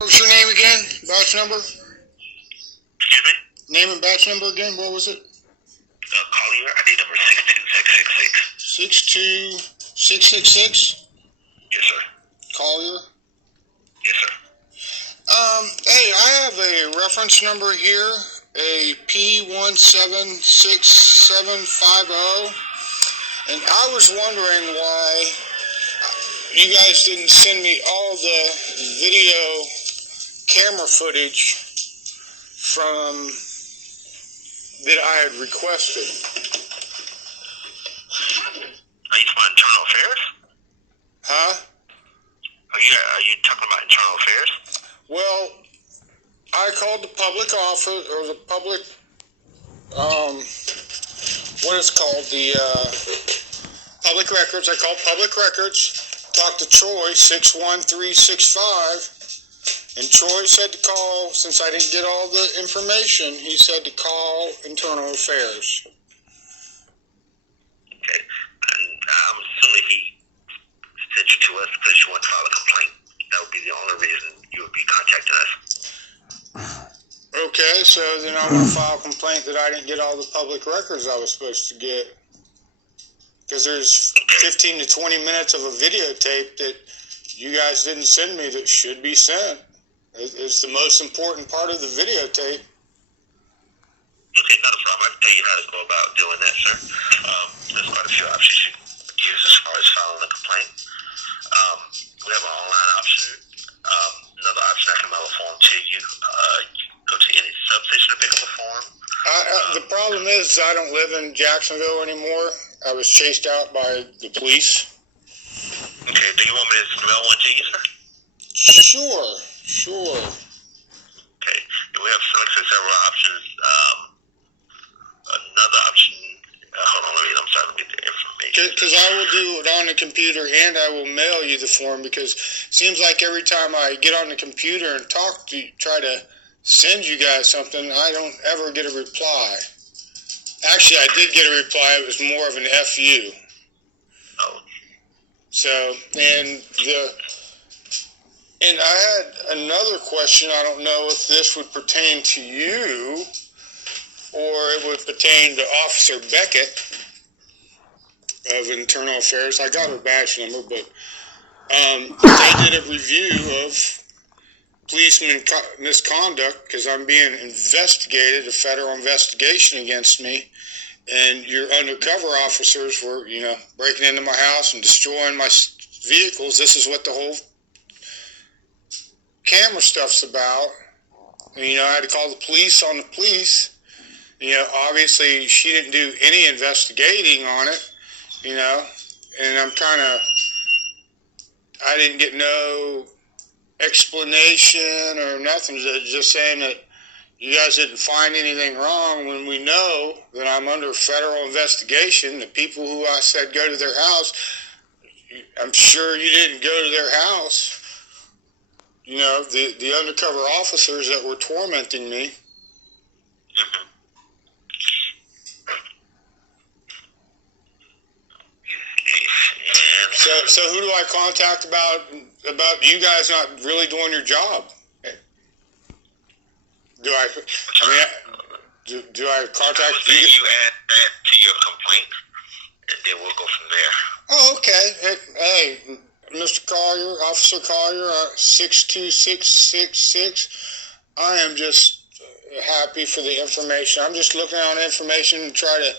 What's your name again? Batch number? Excuse me? Name and batch number again? What was it? Collier, ID number 62666. 62666? Yes, sir. Collier? Yes, sir. Hey, I have a reference number here, a P176750, and I was wondering why you guys didn't send me all the video camera footage from that I had requested. Are you talking about internal affairs? Huh? Are you talking about internal affairs? Well, I called the public office, or the public, what is called, the public records. I called public records, talked to Troy, 61365, and Troy said to call, since I didn't get all the information, he said to call internal affairs. Okay. And I'm assuming he sent you to us because you want to file a complaint. That would be the only reason you would be contacting us. Okay, so then I'm going to file a complaint that I didn't get all the public records I was supposed to get. Because there's 15 to 20 minutes of a videotape that you guys didn't send me that should be sent. It's the most important part of the videotape. Okay, not a problem. I can tell you how to go about doing that, sir. There's quite a few options you can use as far as filing a complaint. We have an online option. Another option, I can mail a form to you. You can go to any substation and pick up a form. The problem is I don't live in Jacksonville anymore. I was chased out by the police. Okay, do you want me to mail one to you, sir? Sure. Okay, we have selected several options. Another option, hold on, I'm sorry, let me get the information. Because I will do it on the computer and I will mail you the form, because it seems like every time I get on the computer and try to send you guys something, I don't ever get a reply. Actually, I did get a reply. It was more of an FU. Oh. So, and I had another question. I don't know if this would pertain to you or it would pertain to Officer Beckett of Internal Affairs. I got her badge number, but they did a review of policeman misconduct because I'm being investigated, a federal investigation against me, and your undercover officers were, breaking into my house and destroying my vehicles. This is what the whole camera stuff's about. And, I had to call the police on the police. Obviously she didn't do any investigating on it, and I didn't get no explanation or nothing, just saying that you guys didn't find anything wrong when we know that I'm under federal investigation. The people who I said go to their house, I'm sure you didn't go to their house. The undercover officers that were tormenting me. So who do I contact about you guys not really doing your job? Do I contact you? You add that to your complaint, and then we'll go from there. Oh, okay. Hey, Mr. Collier, Officer Collier, 62666. I am just happy for the information. I'm just looking on information and try to,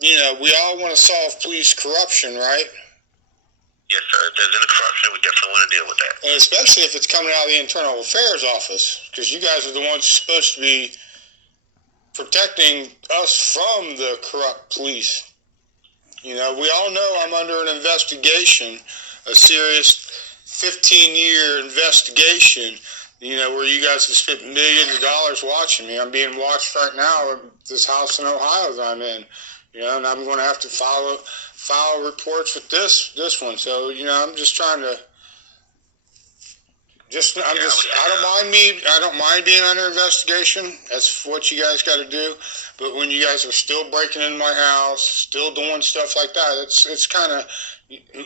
we all want to solve police corruption, right? Yes, sir. If there's any corruption, we definitely want to deal with that. And especially if it's coming out of the Internal Affairs Office, because you guys are the ones supposed to be protecting us from the corrupt police. We all know I'm under an investigation, a serious 15-year investigation, where you guys have spent millions of dollars watching me. I'm being watched right now at this house in Ohio that I'm in, and I'm going to have to file reports with this one. So, I'm just trying to, I don't mind being under investigation. That's what you guys got to do. But when you guys are still breaking in my house, still doing stuff like that, it's kind of,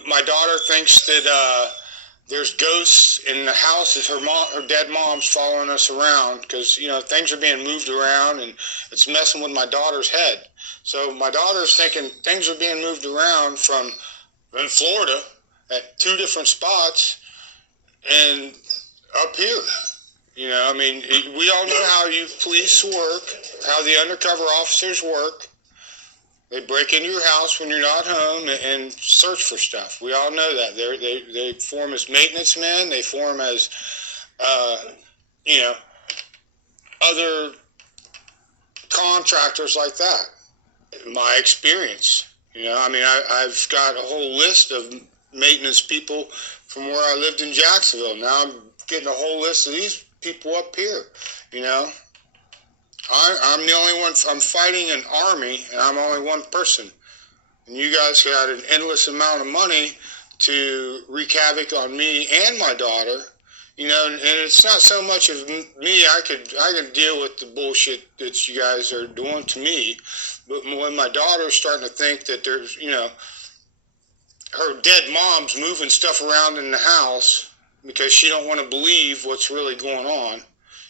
my daughter thinks that there's ghosts in the house. Her dead mom's following us around because, things are being moved around and it's messing with my daughter's head. So my daughter's thinking things are being moved around from in Florida at 2 different spots and up here. We all know how you police work, how the undercover officers work. They break into your house when you're not home and search for stuff. We all know that. They form as maintenance men. They form as, other contractors like that. My experience. I've got a whole list of maintenance people from where I lived in Jacksonville. Now I'm getting a whole list of these people up here, I'm the only one. I'm fighting an army, and I'm only one person. And you guys got an endless amount of money to wreak havoc on me and my daughter. And it's not so much of me. I could deal with the bullshit that you guys are doing to me. But when my daughter's starting to think that there's, her dead mom's moving stuff around in the house because she don't want to believe what's really going on,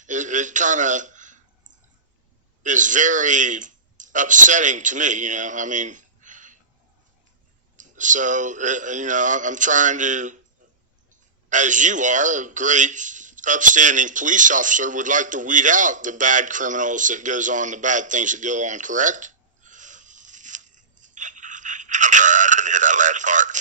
it kind of is very upsetting to me, So, I'm trying to, as you are, a great, upstanding police officer, would like to weed out the bad criminals that goes on, the bad things that go on, correct? I'm sorry, I couldn't hear that last part.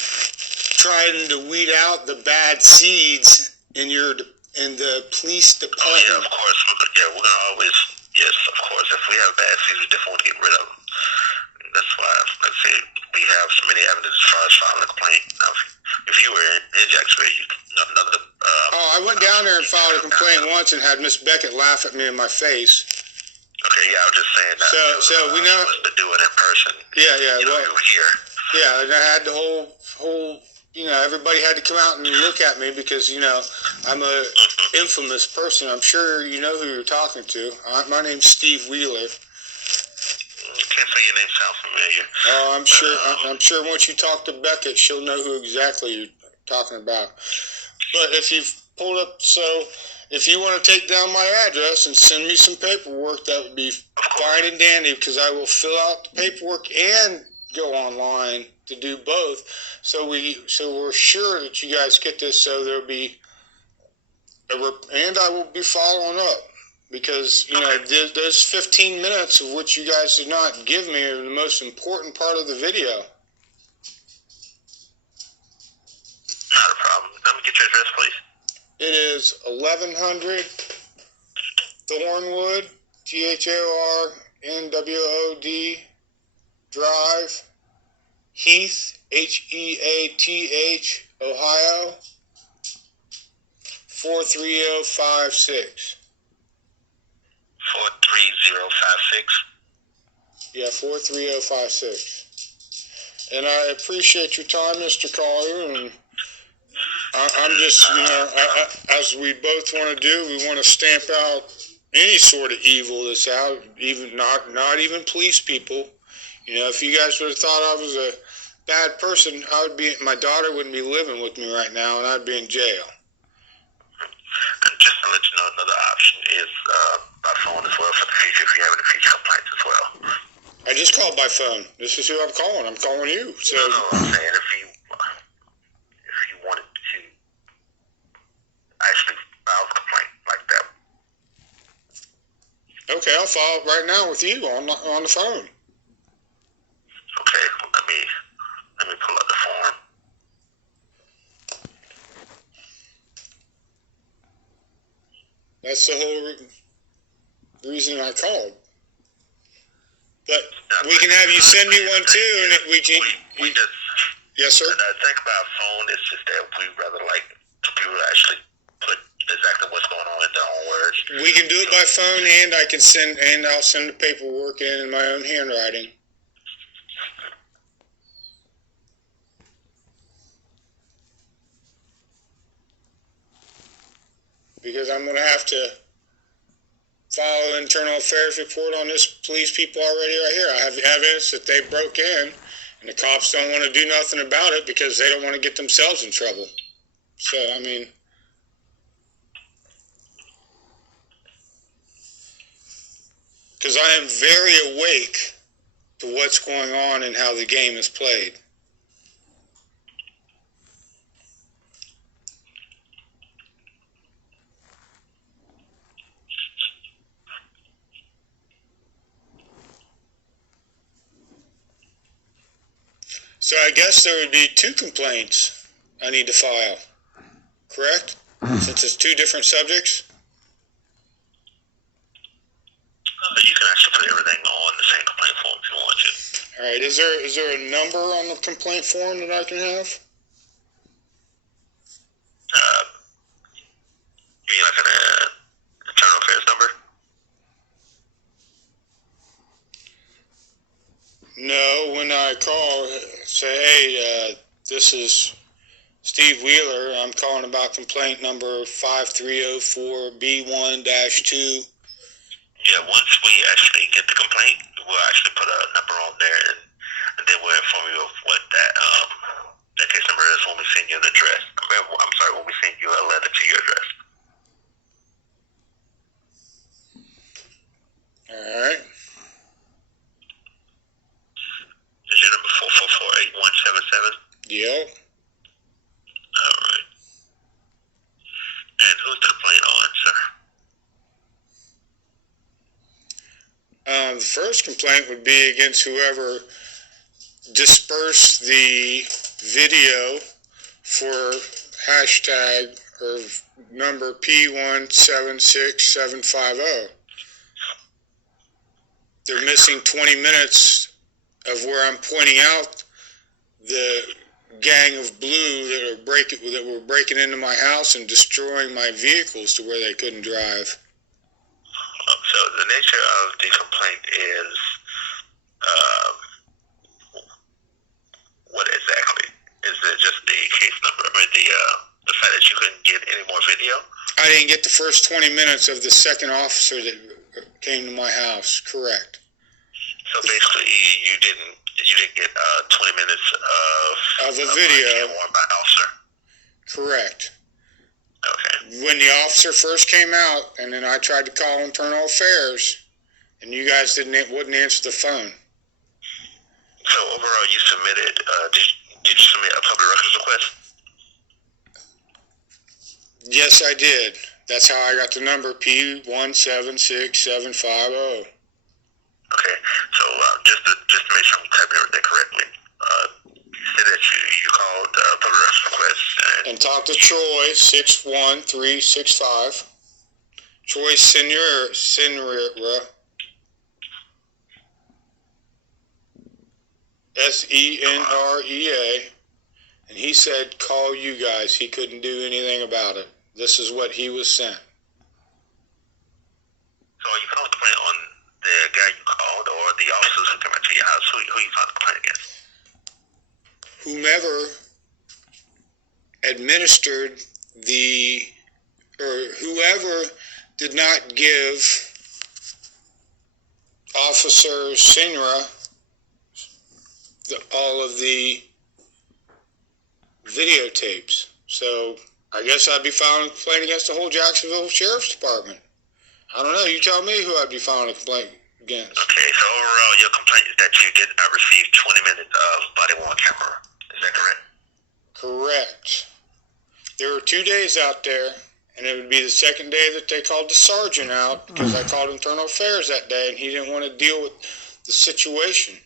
Trying to weed out the bad seeds in the police department. Oh, yeah, of course. We're going to always... Yes, of course. If we have bad seeds, we definitely want to get rid of them. That's why, let's say, we have so many evidence as far as filing a complaint. Now, if you were in Jacksonville, another... I went down there and filed a complaint once and had Miss Beckett laugh at me in my face. Okay, yeah, I was just saying that. So we know... to do it in person. Yeah. Well, you were here. Yeah, and I had the whole everybody had to come out and look at me because, I'm a infamous person. I'm sure you know who you're talking to. My name's Steve Wheeler. You can't say your name sounds familiar. Oh, I'm sure once you talk to Beckett, she'll know who exactly you're talking about. But if you've pulled up, if you want to take down my address and send me some paperwork, that would be fine and dandy because I will fill out the paperwork and go online to do both. So we're sure that you guys get this. So there'll be and I will be following up because those 15 minutes of which you guys did not give me are the most important part of the video. Not a problem. Let me get your address, please. It is 1100 Thornwood, Thornwood Drive, Heath, Heath, Ohio, 43056. 43056? Yeah, 43056. And I appreciate your time, Mr. Collier, and I'm just, as we both want to do, we want to stamp out any sort of evil that's out, even not even police people. If you guys would have thought I was a bad person, my daughter wouldn't be living with me right now, and I'd be in jail. And just to let you know, another option is by phone as well for the future if you have any future complaints as well. I just called by phone. This is who I'm calling. I'm calling you. So. No, I'm saying if you wanted to actually file a complaint like that. Okay, I'll file it right now with you on the phone. Okay, well, let me pull up the form. That's the whole reason I called. But we can have you send me one too, and we just. Yes, sir. The thing about phone is just that we rather like people actually put exactly what's going on in their own words. We can do it by phone, and I'll send the paperwork in my own handwriting. Because I'm going to have to file an internal affairs report on this police people already right here. I have evidence that they broke in, and the cops don't want to do nothing about it because they don't want to get themselves in trouble. So, I mean, because I am very awake to what's going on and how the game is played. So I guess there would be 2 complaints I need to file, correct? Since it's 2 different subjects? You can actually put everything on the same complaint form if you want to. All right, is there a number on the complaint form that I can have? You mean like an internal affairs number? No, when I call, say, hey, this is Steve Wheeler. I'm calling about complaint number 5304B1-2. Yeah, once we actually get the complaint, we'll actually put a number on there, and then we'll inform you of what that case number is when we send you an address. I'm sorry, when we send you a letter to your address. All right. Is your number 444-8177? Yep. All right. And who's the complaint on, sir? The first complaint would be against whoever dispersed the video for hashtag or number P176750. They're missing 20 minutes of where I'm pointing out the gang of blue that were breaking into my house and destroying my vehicles to where they couldn't drive. So the nature of the complaint is what exactly? Is it just the case number? I mean, the fact that you couldn't get any more video? I didn't get the first 20 minutes of the second officer that came to my house. Correct. So basically, you didn't get 20 minutes of a video. By an officer. Correct. Okay. When the officer first came out, and then I tried to call internal affairs, and you guys wouldn't answer the phone. So overall, you submitted. Did you submit a public records request? Yes, I did. That's how I got the number P176750. Okay. So just to make sure I'm typing everything correctly, you said that you called public records request and talked to Troy 61365. Troy Senra. SENREA, and he said call you guys. He couldn't do anything about it. This is what he was sent. So are you calling the complaint on the guy you called or the officers who came into your house? Who you filed the complaint against? Whomever administered whoever did not give Officer Senra all of the videotapes. So I guess I'd be filing a complaint against the whole Jacksonville Sheriff's Department. I don't know. You tell me who I'd be filing a complaint against. Okay, so overall your complaint is that you did not receive 20 minutes of body-worn camera. Is that correct? Correct. There were 2 days out there, and it would be the second day that they called the sergeant out because I called internal affairs that day, and he didn't want to deal with the situation.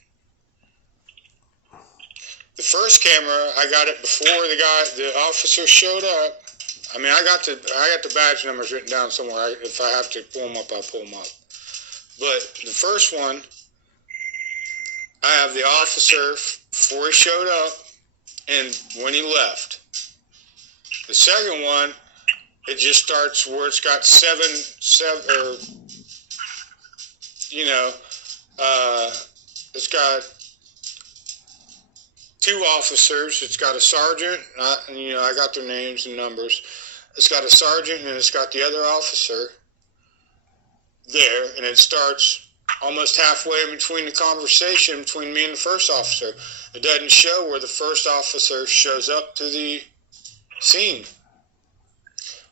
The first camera, I got it before the officer showed up. I mean, I got the badge numbers written down somewhere. If I have to pull them up, I'll pull them up. But the first one, I have the officer before he showed up and when he left. The second one, it just starts where it's got it's got 2 officers. It's got a sergeant, I got their names and numbers. It's got a sergeant and it's got the other officer there, and it starts almost halfway between the conversation between me and the first officer. It doesn't show where the first officer shows up to the scene.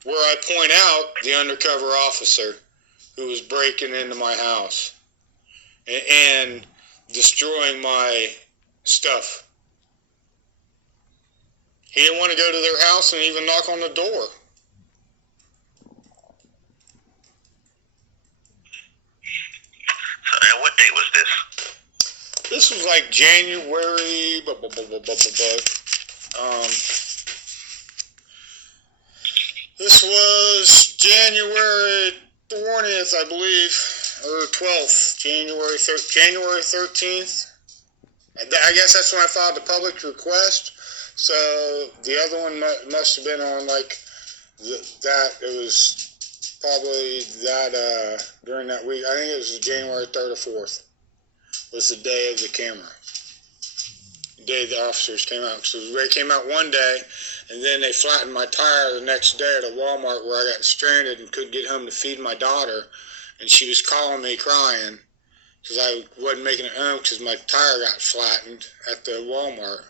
where I point out the undercover officer who was breaking into my house and destroying my stuff. He didn't want to go to their house and even knock on the door. And what date was this? This was like January. This was January 20th, I believe, or 12th. January 13th. I guess that's when I filed the public request. So the other one must have been on like that. It was probably that during that week. I think it was January 3rd or 4th. Was the day of the camera. The day the officers came out. So they came out one day, and then they flattened my tire the next day at a Walmart where I got stranded and couldn't get home to feed my daughter, and she was calling me crying because I wasn't making it home because my tire got flattened at the Walmart.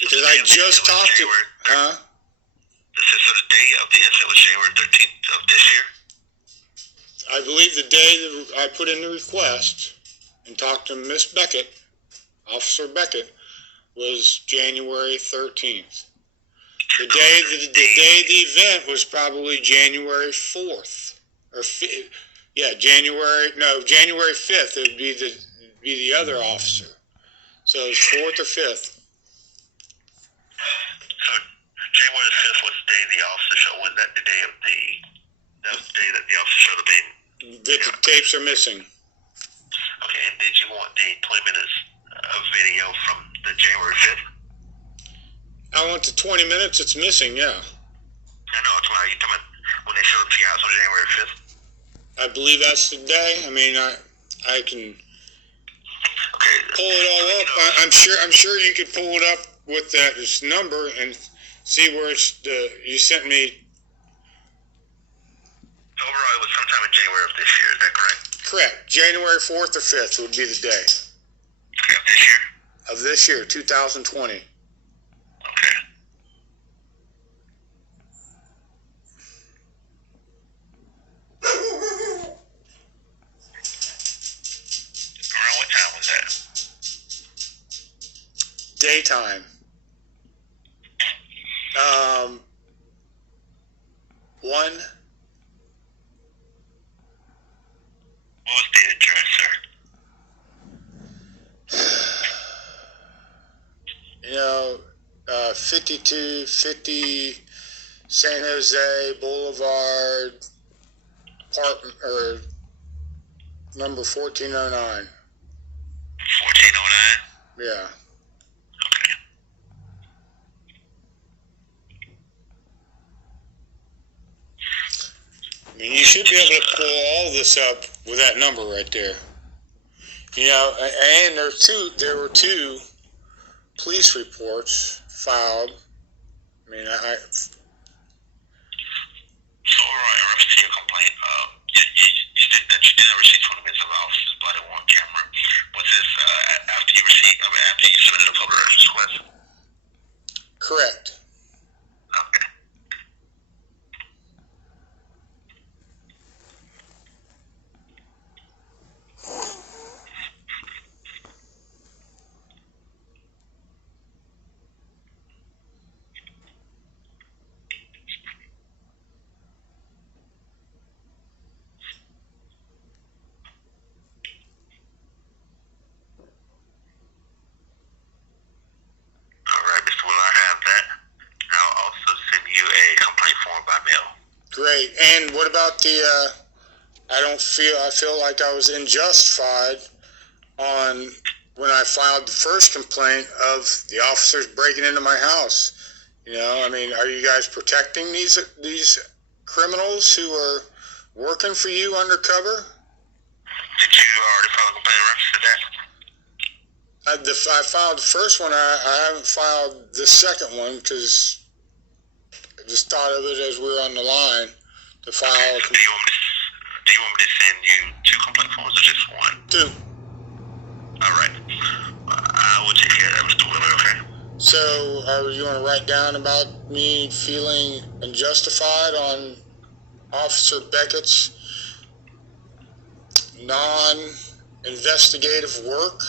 Because I just talked to her. Huh? So the day of the incident was January 13th of this year? I believe the day that I put in the request and talked to Miss Beckett, Officer Beckett, was January 13th. The day of the event was probably January 4th. Or January 5th. It would be the other officer. So it's 4th or 5th. So January 5th was the day the officer showed. Was that the day of that was the day that the officer showed the baby? The tapes are missing. Okay, and did you want the 20 minutes of video from the January 5th? I want the 20 minutes it's missing, yeah. I know, it's why you talking about when they showed up to your house on January 5th? I believe that's the day. I mean, I can pull it all up. I'm sure you could pull it up with this number and see where you sent me. Overall, it was sometime in January of this year, is that correct? Correct. January 4th or 5th would be the day. Okay, of this year? Of this year, 2020. Okay. Around what time was that? Daytime. 1. What was the address, sir? 5250 San Jose Boulevard, apartment, or number 1409. 1409? Yeah. Okay. I mean, you should be able to pull all this up with that number right there. And there were two police reports filed. I mean, So, overall, in reference to your complaint, you said that you did not receive 20 minutes of officer's body worn camera. Was this after you submitted a public records request? correct. Okay. All right, Mr. Will, I have that. I'll also send you a complaint form by mail. Great. And what about I feel like I was unjustified on when I filed the first complaint of the officers breaking into my house. I mean, are you guys protecting these criminals who are working for you undercover? Did you already file a complaint in reference to that? I filed the first one. I haven't filed the second one because I just thought of it as we were on the line to file. Okay, so do you want me to send you 2 complaint forms or just one? 2. All right. I will take care of that, Mr. Willer, okay? So, you want to write down about me feeling unjustified on Officer Beckett's non-investigative work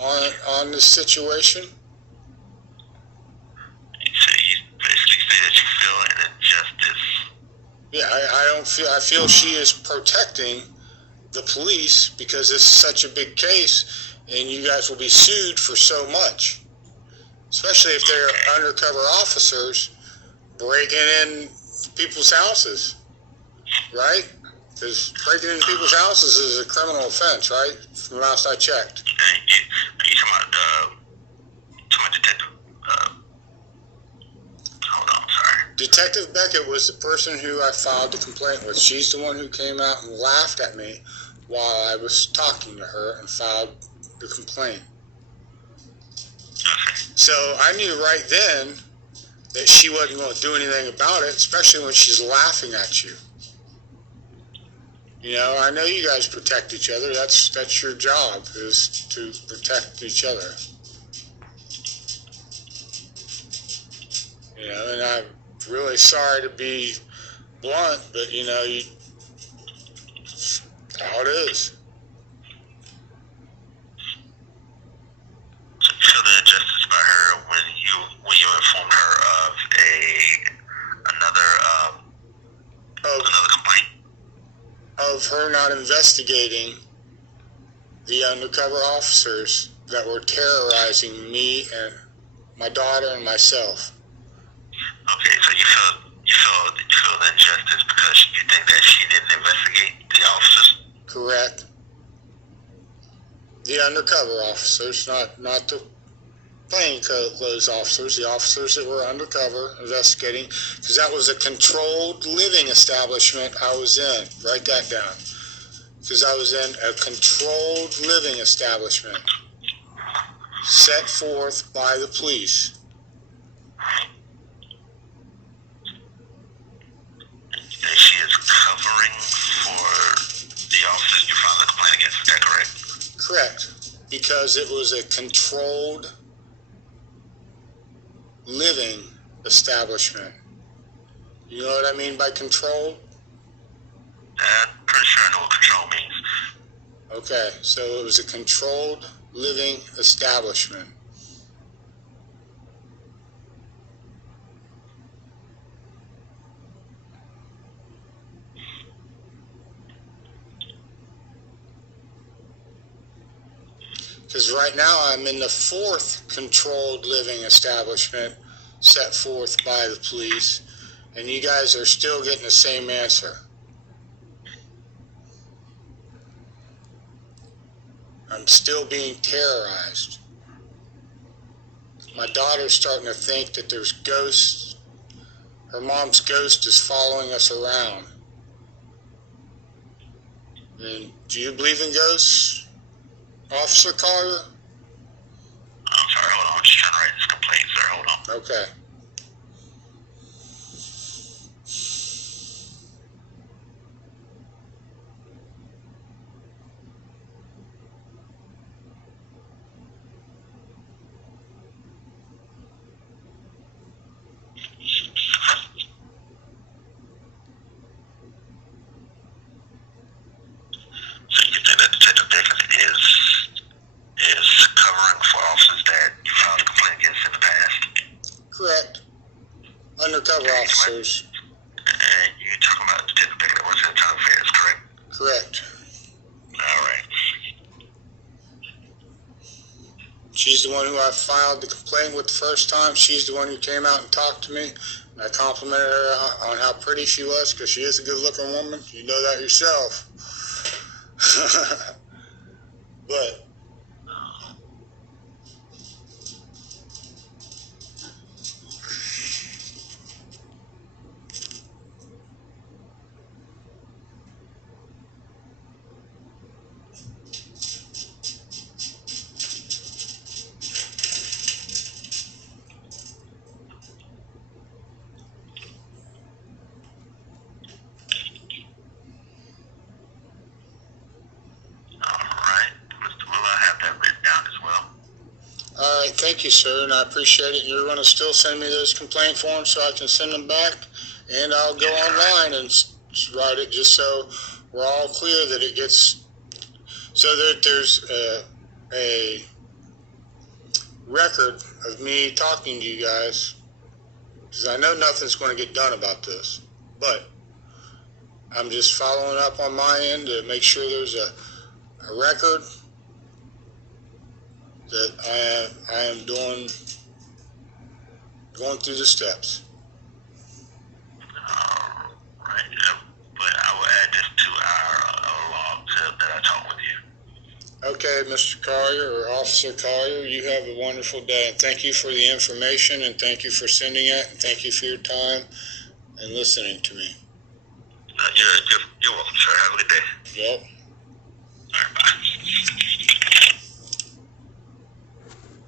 on this situation? So you basically say that you feel an injustice. Yeah, I feel she is protecting the police because this is such a big case and you guys will be sued for so much. Especially if they're undercover officers breaking in people's houses, right? Because breaking into people's houses is a criminal offense, right? From last I checked. And you talking about Detective, hold on, sorry. Detective Beckett was the person who I filed the complaint with. She's the one who came out and laughed at me while I was talking to her and filed the complaint. Okay. So I knew right then that she wasn't going to do anything about it, especially when she's laughing at you. You know, I know you guys protect each other. That's your job, is to protect each other. You know, and I'm really sorry to be blunt, but you know, that's how it is. So you feel the injustice by her when you informed her of another complaint? Of her not investigating the undercover officers that were terrorizing me and my daughter and myself. Okay, so you feel the injustice because you think that she didn't investigate the officers? Correct. The undercover officers, not the plainclothes officers, the officers that were undercover investigating, because that was a controlled living establishment I was in. Write that down. Because I was in a controlled living establishment set forth by the police. And she is covering for the officers you filed a complaint against, is that correct? Correct. Because it was a controlled living establishment. You know what I mean by controlled? I'm pretty sure I know what control means. Okay, so it was a controlled living establishment. Because right now I'm in the 4th controlled living establishment set forth by the police, and you guys are still getting the same answer. I'm still being terrorized. My daughter's starting to think that there's ghosts. Her mom's ghost is following us around. And do you believe in ghosts, Officer Collier? I'm sorry, hold on. I'm just trying to write this complaint, sir. Hold on. Okay. So you think that Detective Beckett is covering for officers that you filed a complaint against in the past? Correct. Undercover officers. And you're talking about Detective Beckett that works in Internal Affairs, correct? Correct. All right. She's the one who I filed the complaint with the first time. She's the one who came out and talked to me. And I complimented her on how pretty she was, because she is a good-looking woman. You know that yourself. But All right. Mr. thank you, sir, and I appreciate it. And you're going to still send me those complaint forms so I can send them back, and I'll go online and write it just so we're all clear that it gets, so that there's a record of me talking to you guys, because I know nothing's going to get done about this, but I'm just following up on my end to make sure there's a record that I am going through the steps. Right. But I will add this to our log that I talked with you. Okay, Mr. Collier or Officer Collier, you have a wonderful day, and thank you for the information, and thank you for sending it, and thank you for your time and listening to me. You're welcome, sir. Have a good day. Yep. All right, bye.